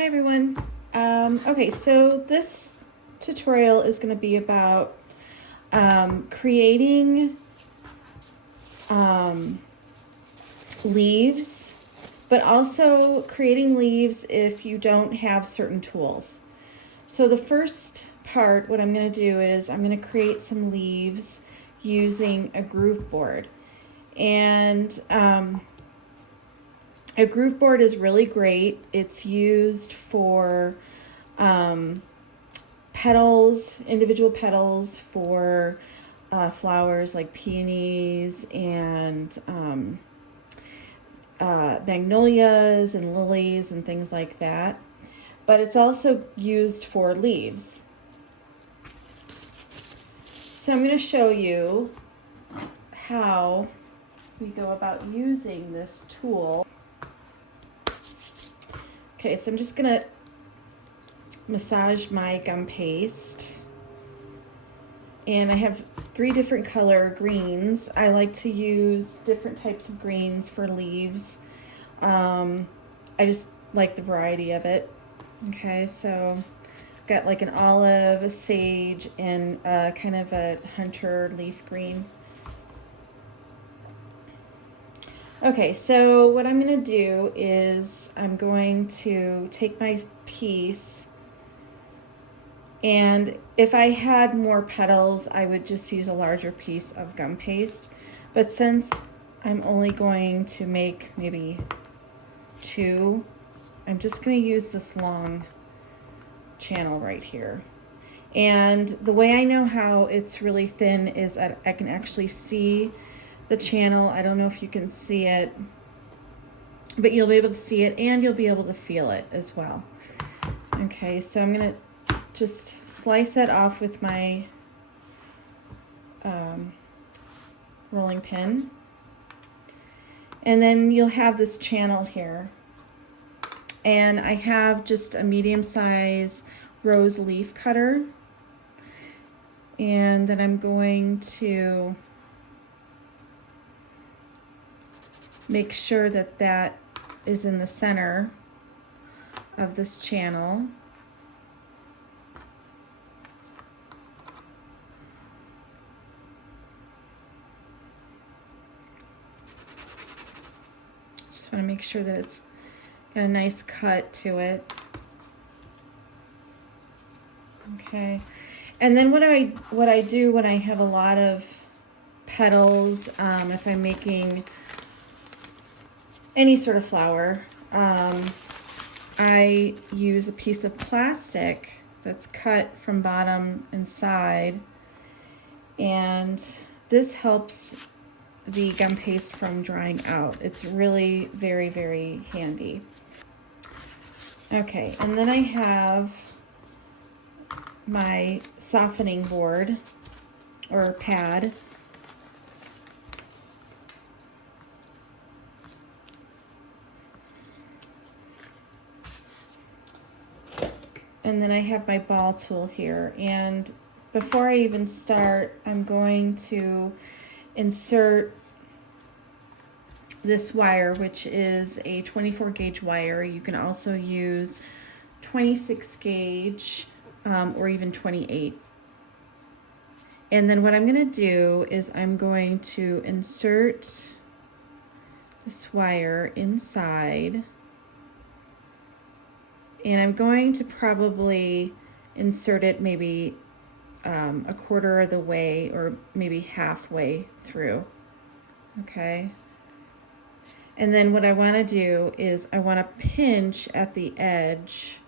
Hi everyone. Okay, so this tutorial is going to be about creating leaves, but also creating leaves if you don't have certain tools. So the first part, what I'm going to do is I'm going to create some leaves using a groove board. And a groove board is really great. It's used for petals, individual petals for flowers like peonies and magnolias and lilies and things like that. But it's also used for leaves. So I'm going to show you how we go about using this tool. Okay, so I'm just going to massage my gum paste. And I have 3 different color greens. I like to use different types of greens for leaves. I just like the variety of it. Okay, so I've got like an olive, a sage, and kind of a hunter leaf green. Okay, so what I'm going to do is I'm going to take my piece, and if I had more petals, I would just use a larger piece of gum paste. But since I'm only going to make maybe 2, I'm just going to use this long channel right here. And the way I know how it's really thin is that I can actually see the channel. I don't know if you can see it, but you'll be able to see it and you'll be able to feel it as well. Okay, so I'm going to just slice that off with my rolling pin. And then you'll have this channel here. And I have just a medium size rose leaf cutter. And then I'm going to make sure that that is in the center of this channel. Just want to make sure that it's got a nice cut to it. Okay, and then what I do when I have a lot of petals, if I'm making any sort of flower, I use a piece of plastic that's cut from bottom and side, and this helps the gum paste from drying out. It's really very, very handy. Okay, and then I have my softening board or pad. And then I have my ball tool here. And before I even start, I'm going to insert this wire, which is a 24 gauge wire. You can also use 26 gauge or even 28. And then what I'm going to do is I'm going to insert this wire inside. And I'm going to probably insert it maybe a quarter of the way or maybe halfway through. Okay. And then what I want to do is I want to pinch at the edge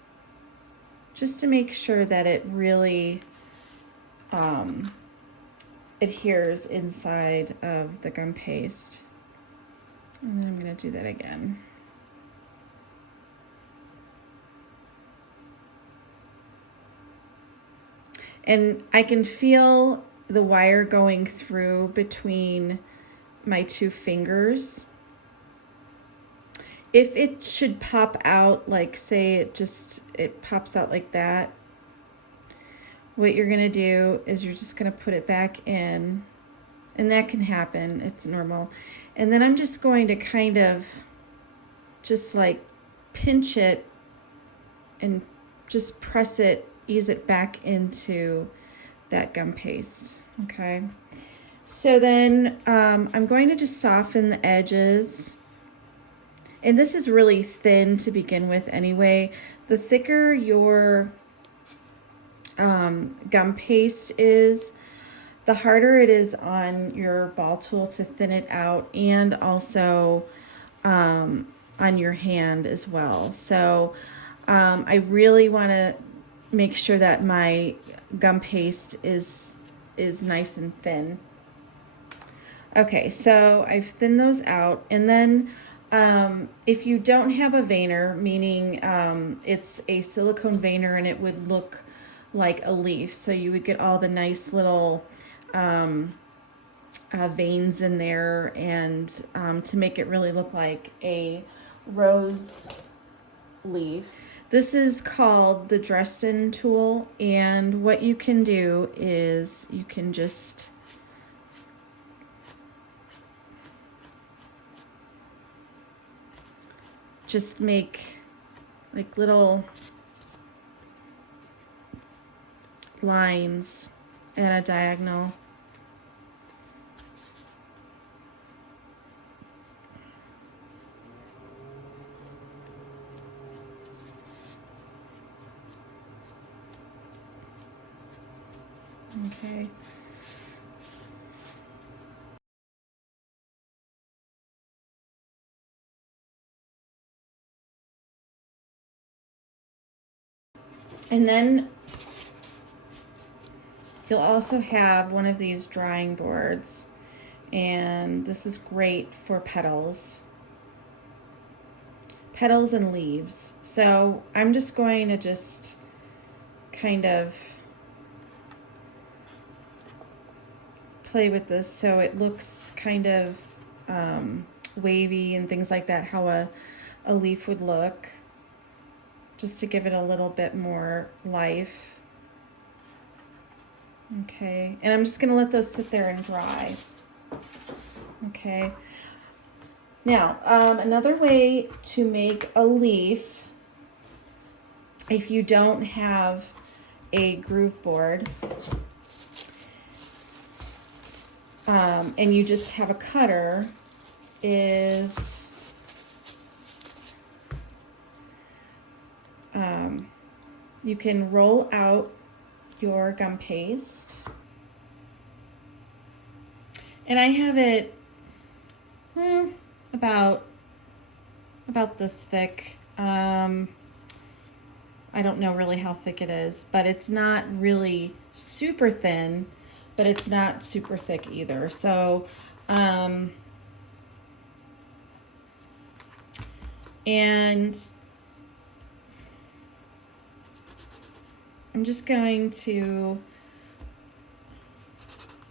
just to make sure that it really adheres inside of the gum paste. And then I'm going to do that again. And I can feel the wire going through between my 2 fingers. If it should pop out, like say it pops out like that, what you're gonna do is you're just gonna put it back in, and that can happen, it's normal. And then I'm just going to kind of just like pinch it and just press it, ease it back into that gum paste. Okay. So then I'm going to just soften the edges. And this is really thin to begin with anyway. The thicker your gum paste is, the harder it is on your ball tool to thin it out, and also on your hand as well. So I really want to make sure that my gum paste is nice and thin. Okay, so I've thinned those out, and then if you don't have a veiner, meaning it's a silicone veiner and it would look like a leaf, so you would get all the nice little veins in there, and to make it really look like a rose leaf. This is called the Dresden tool, and what you can do is you can just make like little lines at a diagonal. Okay. And then you'll also have one of these drying boards, and this is great for petals and leaves. So I'm just going to just kind of play with this so it looks kind of wavy and things like that, how a leaf would look, just to give it a little bit more life. Okay, and I'm just gonna let those sit there and dry. Okay, now another way to make a leaf, if you don't have a groove board and you just have a cutter, is you can roll out your gum paste, and I have it about this thick. I don't know really how thick it is, but it's not really super thin, but it's not super thick either. So and I'm just going to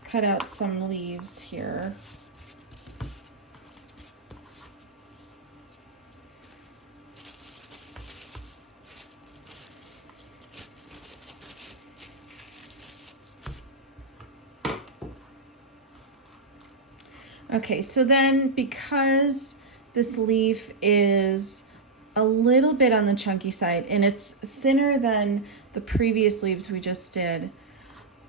cut out some leaves here. Okay, so then because this leaf is a little bit on the chunky side and it's thinner than the previous leaves we just did,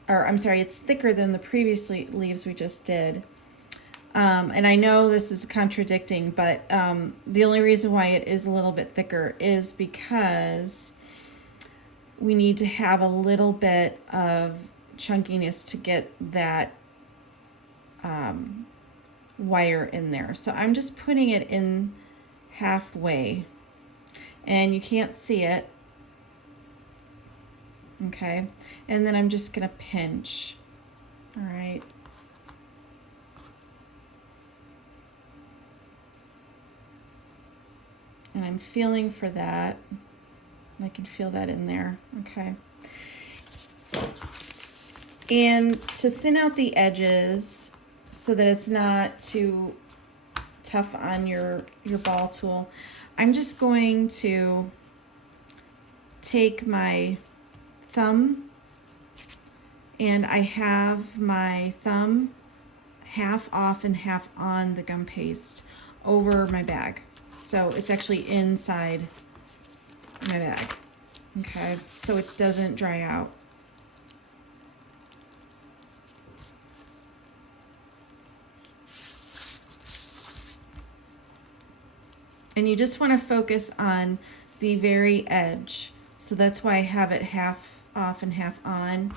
or I'm sorry, it's thicker than the previous leaves we just did. And I know this is contradicting, but the only reason why it is a little bit thicker is because we need to have a little bit of chunkiness to get that wire in there. So I'm just putting it in halfway, and you can't see it. Okay, and then I'm just gonna pinch. All right. And I'm feeling for that. I can feel that in there. Okay. And to thin out the edges so that it's not too tough on your ball tool, I'm just going to take my thumb, and I have my thumb half off and half on the gum paste over my bag. So it's actually inside my bag. Okay, so it doesn't dry out. And you just want to focus on the very edge. So that's why I have it half off and half on.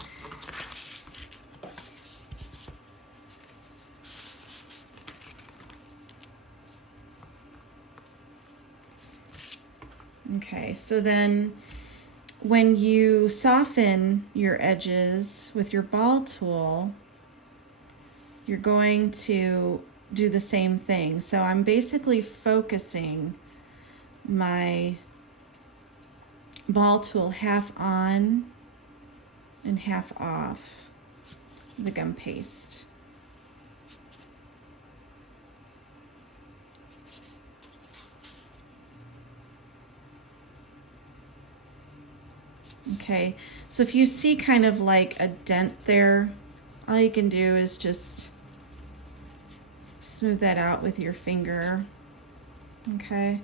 Okay, so then when you soften your edges with your ball tool, you're going to do the same thing. So I'm basically focusing my ball tool half on and half off the gum paste. Okay, so if you see kind of like a dent there, all you can do is just smooth that out with your finger. Okay.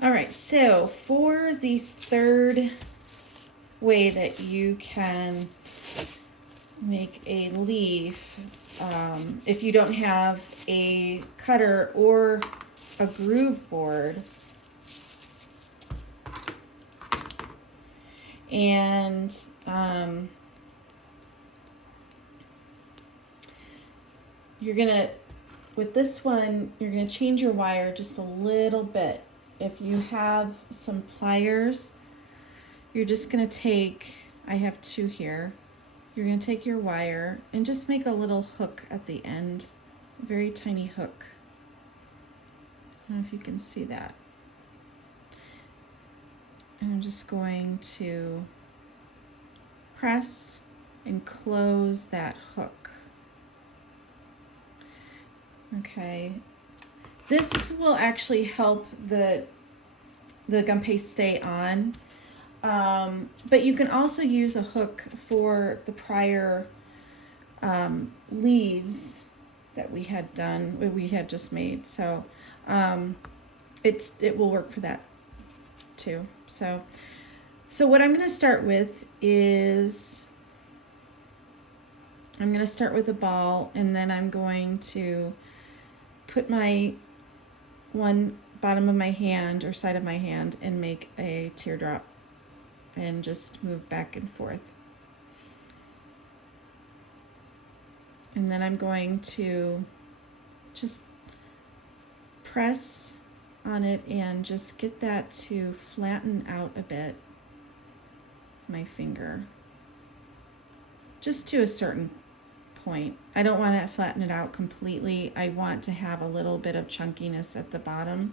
All right, so for the third way that you can make a leaf, if you don't have a cutter or a groove board, and you're gonna, with this one, you're gonna change your wire just a little bit. If you have some pliers, you're just gonna take, I have two here, you're gonna take your wire and just make a little hook at the end, a very tiny hook. I don't know if you can see that. And I'm just going to press and close that hook. Okay, this will actually help the gum paste stay on, but you can also use a hook for the prior leaves that we had done, we had just made. So it will work for that too. So what I'm going to start with is I'm going to start with a ball, and then I'm going to put my one bottom of my hand or side of my hand and make a teardrop and just move back and forth. And then I'm going to just press on it and just get that to flatten out a bit with my finger, just to a certain point. I don't want to flatten it out completely. I want to have a little bit of chunkiness at the bottom.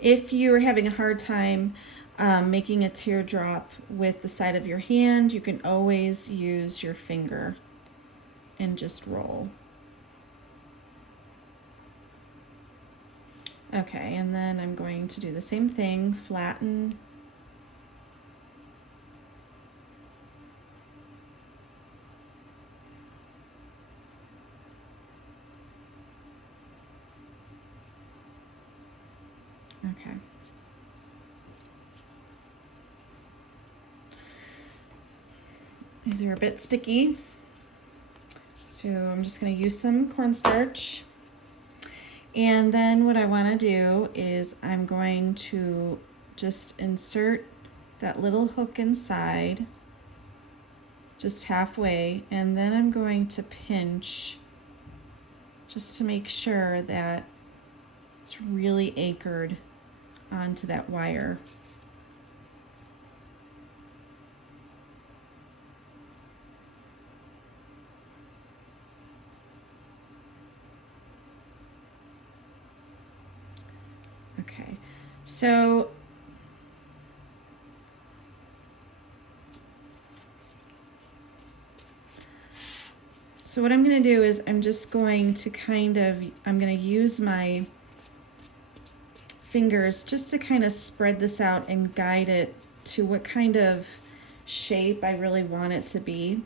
If you're having a hard time making a teardrop with the side of your hand, you can always use your finger and just roll. Okay, and then I'm going to do the same thing, flatten. Okay. These are a bit sticky, so I'm just going to use some cornstarch. And then what I want to do is I'm going to just insert that little hook inside, just halfway, and then I'm going to pinch just to make sure that It's really anchored onto that wire. Okay, so what I'm going to do is I'm just going to I'm going to use my fingers just to kind of spread this out and guide it to what kind of shape I really want it to be.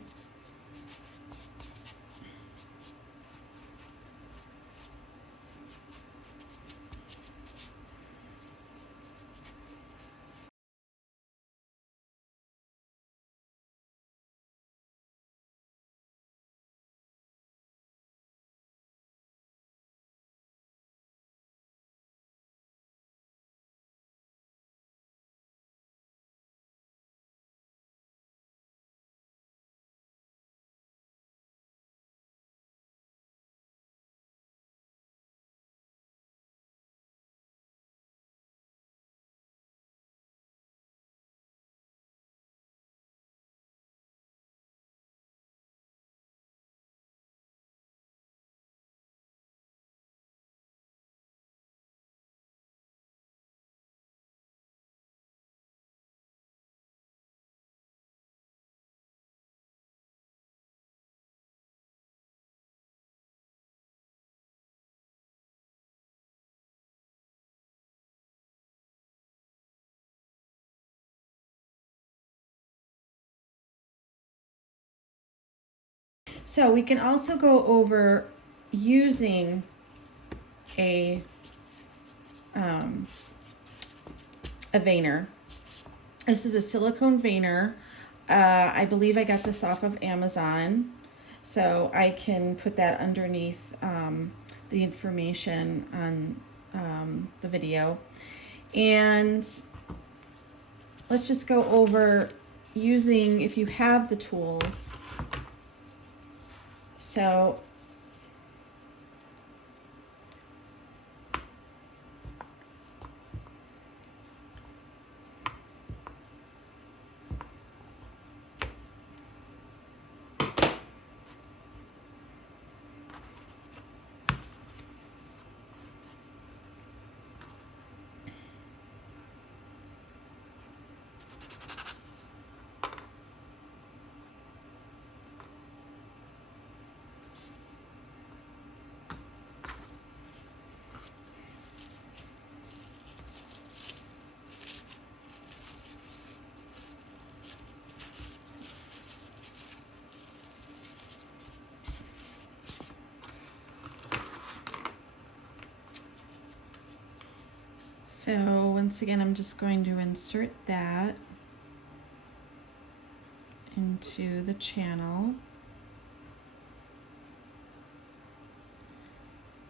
So we can also go over using a veinner. This is a silicone veinner. I believe I got this off of Amazon, so I can put that underneath the information on the video. And let's just go over using, if you have the tools. So once again, I'm just going to insert that into the channel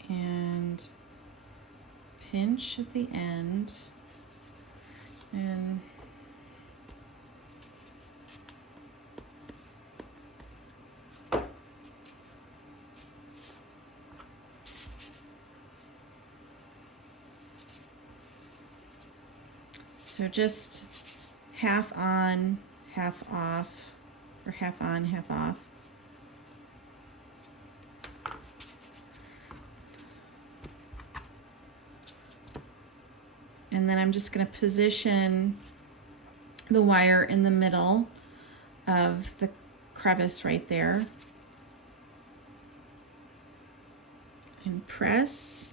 and pinch at the end, and so just half on, half off, or half on, half off. And then I'm just going to position the wire in the middle of the crevice right there and press.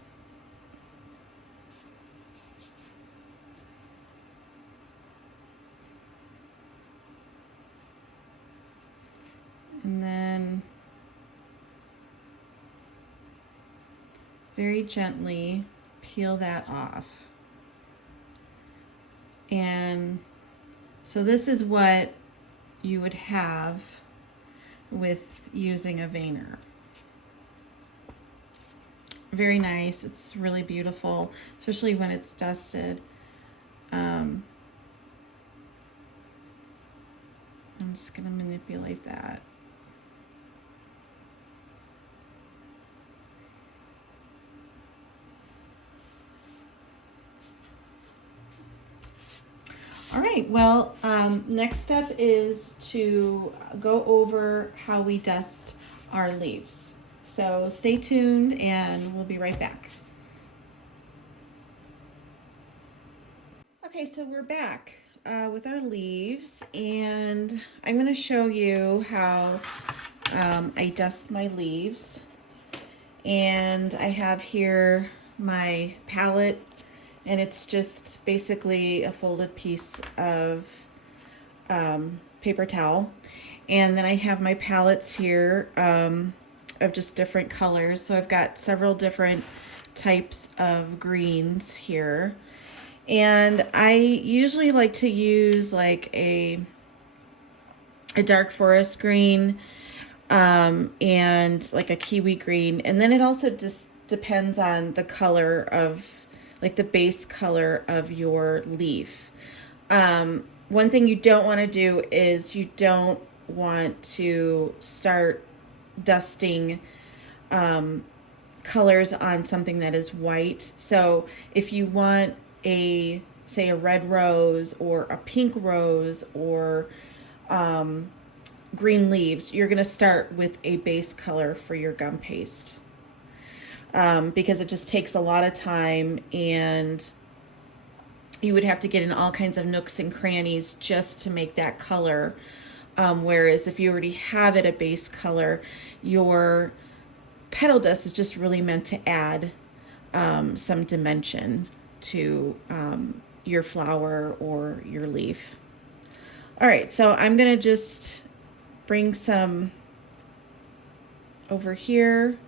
And then very gently peel that off. And so this is what you would have with using a veinner. Very nice. It's really beautiful, especially when it's dusted. I'm just going to manipulate that. All right, well, next step is to go over how we dust our leaves. So stay tuned and we'll be right back. Okay, so we're back with our leaves, and I'm going to show you how I dust my leaves. And I have here my palette, and it's just basically a folded piece of paper towel. And then I have my palettes here of just different colors. So I've got several different types of greens here. And I usually like to use like a dark forest green and like a kiwi green. And then it also just depends on the color of, like the base color of your leaf. One thing you don't want to do is you don't want to start dusting colors on something that is white. So if you want a, say, a red rose or a pink rose or green leaves, you're going to start with a base color for your gum paste, because it just takes a lot of time, and you would have to get in all kinds of nooks and crannies just to make that color. Whereas if you already have it a base color, your petal dust is just really meant to add some dimension to your flower or your leaf. All right, so I'm gonna just bring some over here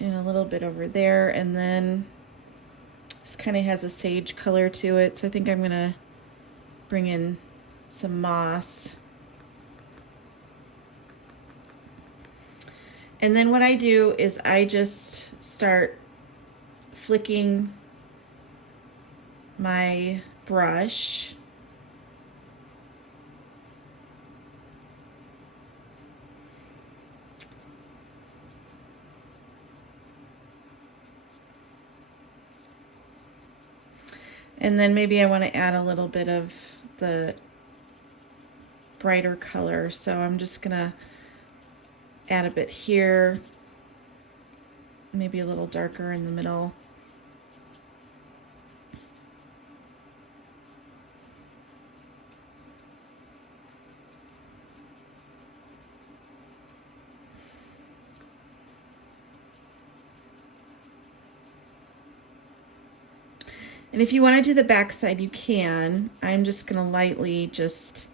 and a little bit over there, and then this kind of has a sage color to it, so I think I'm gonna bring in some moss. And then what I do is I just start flicking my brush and then maybe I want to add a little bit of the brighter color, so I'm just gonna add a bit here, maybe a little darker in the middle. And if you want to do the back side, you can. I'm just going to lightly just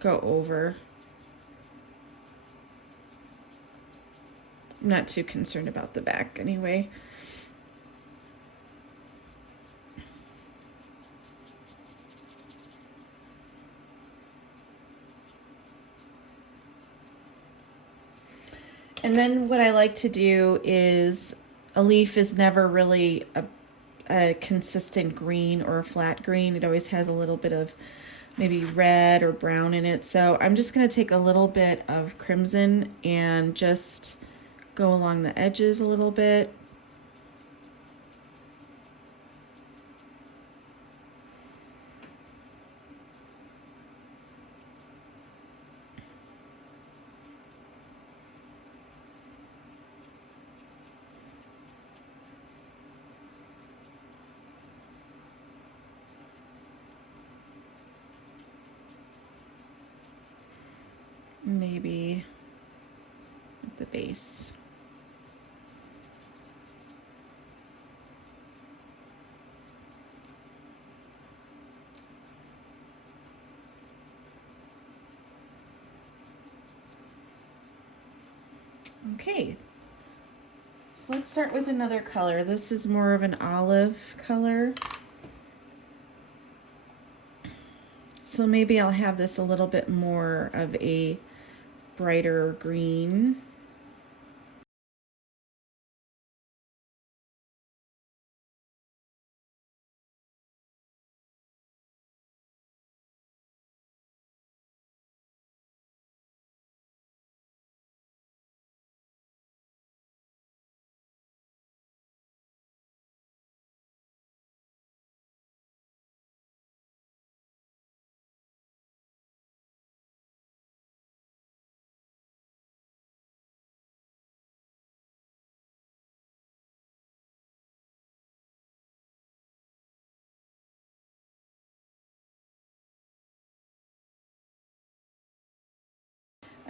go over. I'm not too concerned about the back anyway. And then what I like to do is, a leaf is never really a consistent green or a flat green. It always has a little bit of maybe red or brown in it. So I'm just going to take a little bit of crimson and just go along the edges a little bit. Maybe at the base. Okay, so let's start with another color. This is more of an olive color. So maybe I'll have this a little bit more of a brighter green.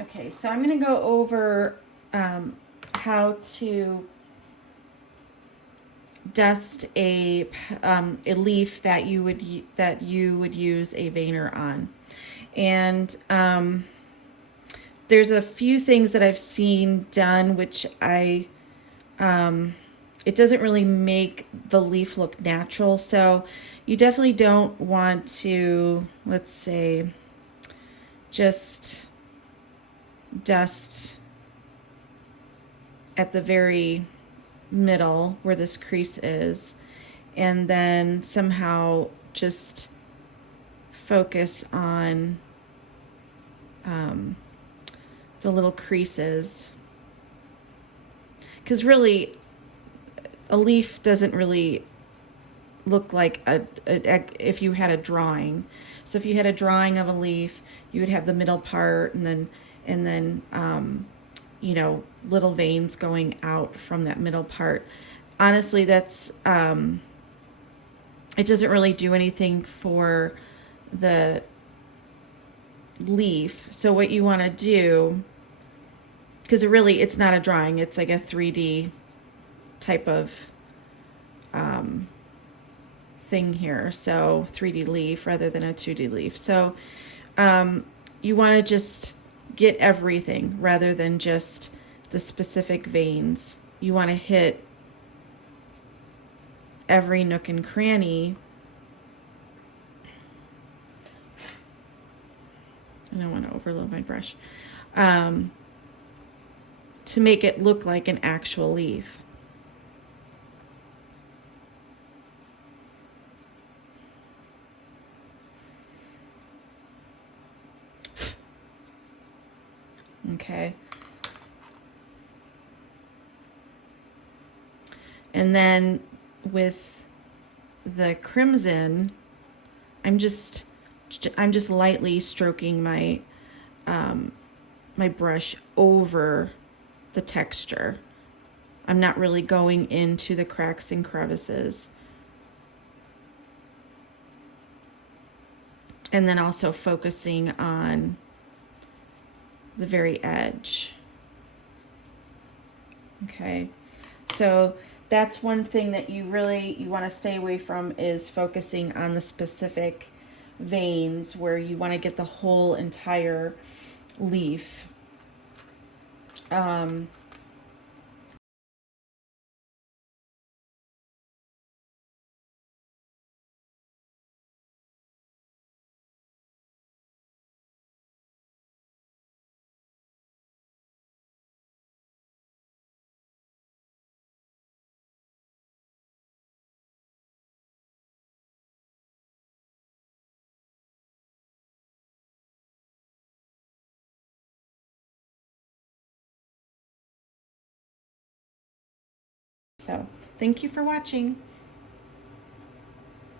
Okay, so I'm going to go over how to dust a leaf that you would use a veiner on, and there's a few things that I've seen done which it doesn't really make the leaf look natural. So you definitely don't want to, let's say, just dust at the very middle where this crease is, and then somehow just focus on the little creases, because really a leaf doesn't really look like if you had a drawing. So if you had a drawing of a leaf, you would have the middle part, and then you know, little veins going out from that middle part. Honestly, that's it doesn't really do anything for the leaf. So what you want to do, because it's not a drawing, it's like a 3D type of thing here. So 3D leaf rather than a 2D leaf. So you want to just get everything rather than just the specific veins. You want to hit every nook and cranny. I don't want to overload my brush, to make it look like an actual leaf. Okay. And then with the crimson, I'm just lightly stroking my my brush over the texture. I'm not really going into the cracks and crevices. And then also focusing on the very edge. Okay, so that's one thing that you want to stay away from, is focusing on the specific veins where you want to get the whole entire leaf. So thank you for watching.